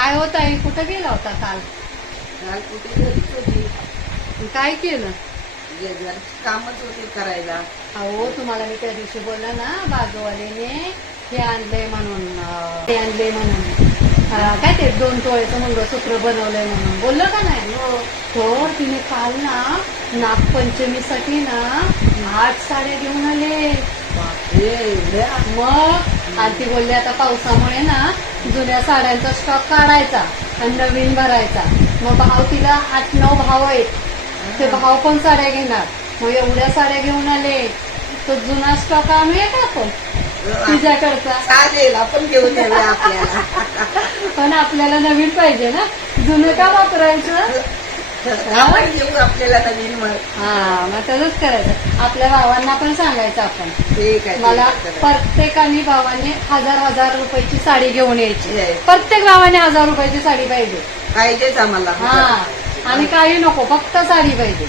काय होत आहे? कुठं गेला होता काल? काल कुठे घरीच होती? काय केलं? जे जरा कामच होते करायला. अहो तुम्हाला मी त्या दिवशी बोलला ना बाजूवालीने हे आणलंय म्हणून अं, ते आणलंय म्हणून. काय ते दोन टोळ्याचं मंगळसूत्र बनवलंय म्हणून. बोललं का नाही? तर तिने काल ना नागपंचमीसाठी ना आठ साड्या घेऊन आले. मग आणि ती बोलली आता पावसामुळे ना जुन्या साड्यांचा स्टॉक काढायचा आणि नवीन भरायचा. मग भाव तिला आठ नऊ भाव आहेत. ते भाव पण साड्या घेणार? मग एवढ्या साड्या घेऊन आले. तो जुना स्टॉक आम्ही टाकू तिच्याकडचा. चालेल आपण घेऊन आपल्याला. पण आपल्याला नवीन पाहिजे ना? जुनं का वापरायचं? आपण घेऊ आपल्याला नवीन मग हा मग तसंच करायचं. आपल्या भावांना पण सांगायचं आपण. ठीक आहे मला. प्रत्येकाने भावाने हजार हजार रुपयाची साडी घेऊन यायची. प्रत्येक भावाने हजार रुपयाची साडी पाहिजे. पाहिजेच आम्हाला. हा. आणि काही नको फक्त साडी पाहिजे.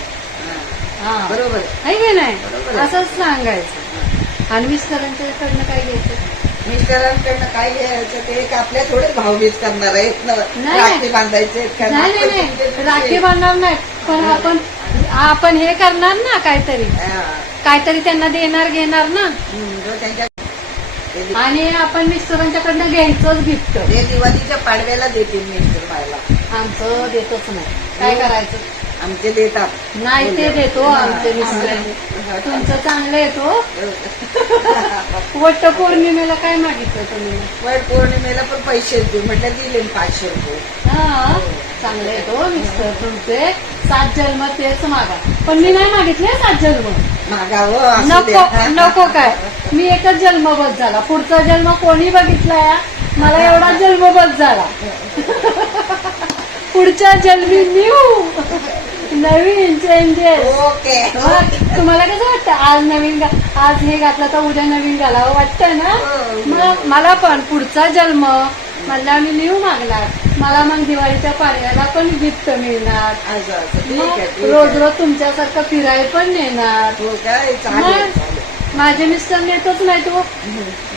हा. बरोबर. आहे की नाही. असंच सांगायचं. आणि मिस्टरांच्याकडनं काय घ्यायचं? मिस्टरांकडनं काय घ्यायचं ते एक आपल्या थोडे भावबीज करणार आहेत. ना नाही. राखी बांधायचे? नाही नाही नाही. राखी बांधणार नाही. पण आपण आपण हे करणार ना काहीतरी. हा. काहीतरी त्यांना देणार घेणार ना. त्यांच्या ते आणि आपण मिस्टरांच्याकडनं घ्यायचंच गिफ्ट ते दिवाळीच्या पाडव्याला देतील मिस्टर व्हायला आमचं देतच नाही. काय करायचं? आमचे देतात. नाही ते देतो आमचे मिस्टर. तुमचं चांगलं येतो वट्ट पौर्णिमेला काय मागितलं तुम्ही? वट पौर्णिमेला पण पैसे दे म्हटलं दिले पाचशे रुपये. हा चांगलं येतो मिस्टर तुमचे. सात जन्म तेच मागा. पण मी नाही मागितले सात जन्म. मागावं नको. नको काय. मी एकच जन्म बस झाला. पुढचा जन्म कोणी बघितलाय मला एवढा जन्म बस झाला पुढच्या जन्मी न्यू नवीन चेंजेस ओके. तुम्हाला कसं वाटतं? आज नवीन आज हे घातलं तर उद्या नवीन घालावं वाटतं ना? हो. मग मला पण. पुढचा जन्म. मला मी न्यू मागणार. मला मग दिवाळीच्या पाडव्याला पण गिफ्ट मिळणार. रोज. रोज तुमच्यासारखं फिराय पण नेणार. हो. माझे मिस्टर नेतच नाही तो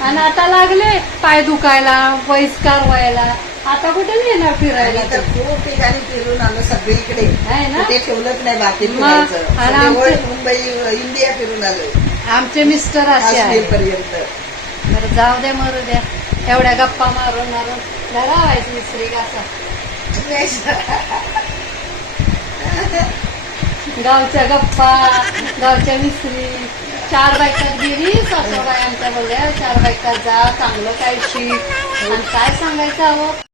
आणि आता लागले पाय दुखायला बहिष्कार व्हायला आता कुठे नेणार फिरायला? आणि तर खूप ठिकाणी फिरून आलो सगळीकडे. आहे ना? ते ठेवलंच नाही बाकी फिरायचं. मुंबई इंडिया फिरून आलोय. आमचे मिस्टर असे आहे पर्यंत बरं जाऊ द्या मरू द्या एवढ्या गप्पा मारून मारून. धरावायची मिस्त्री कसा गावच्या गप्पा गावच्या मिस्त्री. चार बायकात गेली सासूबाई आमच्या बोलल्या चार बायकात जा चांगलं काय शिक आणि काय सांगायचं अहो?